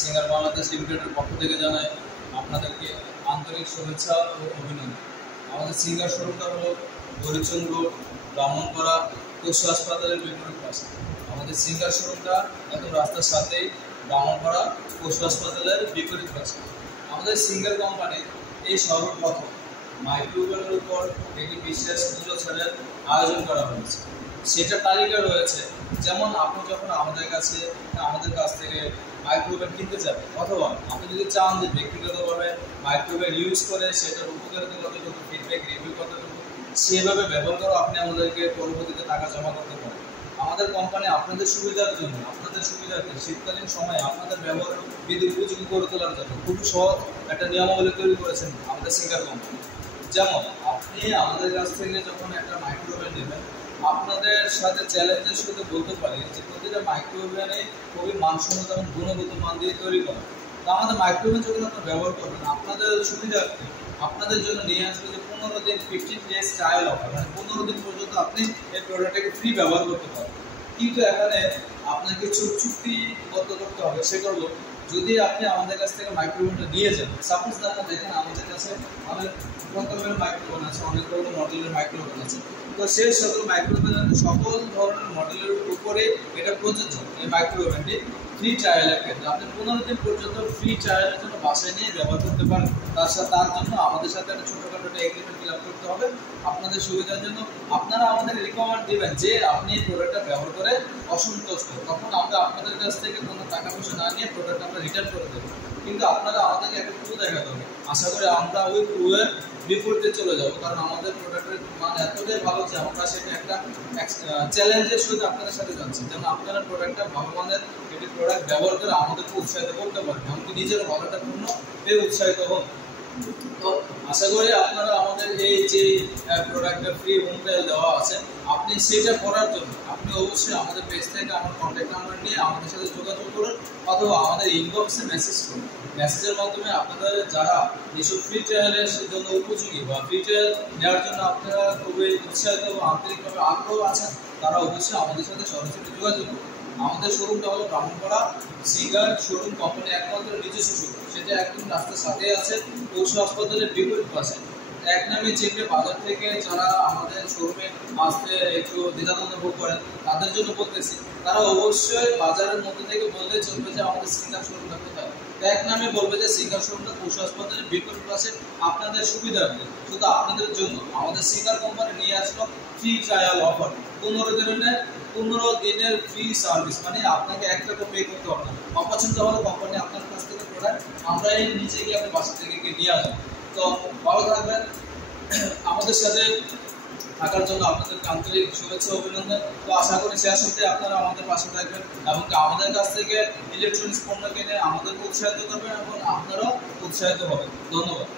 Singer Bangladesh লিমিটেডের পক্ষ থেকে জানাই আপনাদেরকে আন্তরিক শুভেচ্ছা ও অভিনন্দন। আমাদের সিঙ্গার শোরুমটা হলো হরিচন্দ্র রোড, ব্রাহ্মণপাড়া, পশু হাসপাতালের বিপরীত পাশে। আমাদের সিঙ্গার শোরুমটা একদম রাস্তার সাথেই, ব্রাহ্মণপাড়া পশু হাসপাতালের বিপরীত পাশে। আমাদের সিঙ্গার কোম্পানির এই সর্বপ্রথম মাইক্রোওয়েভের উপর একটি বিশেষ মূল্য ছাড়ের আয়োজন করা হয়েছে। সেটা তালিকা রয়েছে, যেমন আপনি যখন আমাদের কাছ থেকে মাইক্রোওয়েভ কিনতে যাবেন, অথবা আপনি যদি চান যে ব্যক্তিগতভাবে মাইক্রোওয়েভ ইউজ করে সেটার উপকারিতা কতটুকু, ফিডব্যাক রিভিউ কতটুকু, সেভাবে ব্যবহার করে আপনি আমাদেরকে পরবর্তীতে টাকা জমা করতে পারেন। আমাদের কোম্পানি আপনাদের সুবিধার জন্য, আপনাদের সুবিধার্থে শীতকালীন সময়ে আপনাদের ব্যবহার বিদ্যুৎ উপযোগী করে তোলার জন্য খুব সহজ একটা নিয়মাবলী তৈরি করেছেন আমাদের সিঙ্গার কোম্পানি। যেমন আপনি আমাদের কাছ থেকে যখন একটা মাইক্রোওয়েভ নেবেন, আপনাদের সাথে চ্যালেঞ্জের সাথে বলতে পারি যে প্রতিটা মাইক্রোওয়েভে খুবই মানসম্মত এবং গুণগত মান দিয়ে তৈরি করা। তো আমাদের মাইক্রোওয়েভ যখন আপনারা ব্যবহার করবেন, আপনাদের সুবিধার্থে আপনাদের জন্য নিয়ে আসবে যে 15 দিন 15 ডেজ ট্রায়াল অফার, মানে 15 দিন পর্যন্ত আপনি এই প্রোডাক্টটাকে ফ্রি ব্যবহার করতে পারবেন। কিন্তু এখানে আপনাকে চুক্তিবদ্ধ করতে হবে, সেটা হলো যদি আপনি আমাদের কাছ থেকে মাইক্রোওয়েভটা নিয়ে যান, সাপোজ দেখেন আমাদের কাছে অনেক রকমের মাইক্রোওয়েভ আছে, অনেক রকমের মডেলের মাইক্রোওয়েভ আছে। তো সেই সকল মাইক্রোওয়েভ সকল ধরনের মডেলের উপরে এটা প্রযোজ্য। এই মাইক্রোওয়েভটি ফ্রি ট্রায়ালের ক্ষেত্রে আপনি 15 দিন পর্যন্ত ফ্রি ট্রায়ালের জন্য বাসায় নিয়ে ব্যবহার করতে পারেন। তার জন্য আমাদের সাথে একটা ছোটোখাটো একটা এগ্রিমেন্ট ফিল আপ করতে হবে আপনাদের সুবিধার জন্য। আপনারা আমাদের রিকমেন্ড দেবেন যে আপনি এই প্রোডাক্টটা ব্যবহার করে অসন্তুষ্ট, তখন আমরা আপনাদের কাছ থেকে কোনো টাকা পয়সা না নিয়ে প্রোডাক্ট আমরা রিটার্ন করে দেবো। কিন্তু আপনারা আমাদেরকে একটা প্রুফ দেখাতে হবে। আশা করি আমরা ওই প্রুফের বিপরীতে চলে যাবো, কারণ আমাদের প্রোডাক্টের মান এতটাই ভালো যে আমরা সেটা একটা চ্যালেঞ্জের সাথে আপনাদের সাথে যাচ্ছি, যেমন আপনারা প্রোডাক্টটা ভালো মানের একটি প্রোডাক্ট ব্যবহার করে আমাদেরকে উৎসাহিত করতে পারবেন, এমনকি নিজের ভালোটা পূর্ণ পেয়ে উৎসাহিত হন। তো আশা করি আপনারা আমাদের এই যে প্রোডাক্টটা ফ্রি হোম ট্রায়াল দেওয়া আছে, আপনি সেটা করার জন্য আপনি অবশ্যই আমাদের পেজ থেকে আমার কন্ট্যাক্ট নাম্বার নিয়ে আমাদের সাথে যোগাযোগ করুন, অথবা আমাদের ইনবক্সে মেসেজ করুন। মেসেজের মাধ্যমে আপনাদের যারা এইসব ফ্রি ট্রায়ালের জন্য উপযোগী বা ফ্রি ট্রায়াল নেওয়ার জন্য আপনারা খুবই উৎসাহিত এবং আন্তরিকভাবে আগ্রহ আছেন, তারা অবশ্যই আমাদের সাথে সরাসরি যোগাযোগ করুন। আমাদের শোরুমটা হলো ব্রাহ্মণপাড়া সিঙ্গার শোরুম কোম্পানি একমাত্র নিজস্ব শোরুম, সেটা একদম রাস্তার সাথে আছে, পশু হাসপাতালের বিপরীত পাশে। এক নামে চিনলে বাজার থেকে যারা আমাদের শোরুমে আসতে একটু দ্বিধাদ্বন্দ্ব ভোগ করেন, তাদের জন্য বলতেছি, তারা অবশ্যই বাজারের মধ্যে থেকে বললে চলবে যে আমাদের সিঙ্গার শোরুমটা কোথায়। এক নামে বলবে যে সিঙ্গার শোরুমটা পশু হাসপাতালের বিপরীত পাশে, আপনাদের সুবিধার্থে শুধু আপনাদের জন্য আমাদের সিঙ্গার কোম্পানি নিয়ে আসলো ফ্রি ট্রায়াল অফার। 15 দিনের ফ্রি সার্ভিস, মানে আপনাকে 1 টাকা পে করতে হবে না। অপছন্দ হলে কোম্পানি আপনার কাছ থেকে প্রোডাক্ট আমরা এই নিচে গিয়ে আপনি বাসা থেকে নিয়ে আসবেন। তো ভালো থাকবেন, আমাদের সাথে থাকার জন্য আপনাদের আন্তরিক শুভেচ্ছা অভিনন্দন। তো আশা করি শেষ হতে আপনারা আমাদের পাশে থাকবেন এবং আমাদের কাছ থেকে ইলেকট্রনিক্স পণ্য কিনে আমাদেরকে উৎসাহিত করবেন এবং আপনারাও উৎসাহিত হবেন। ধন্যবাদ।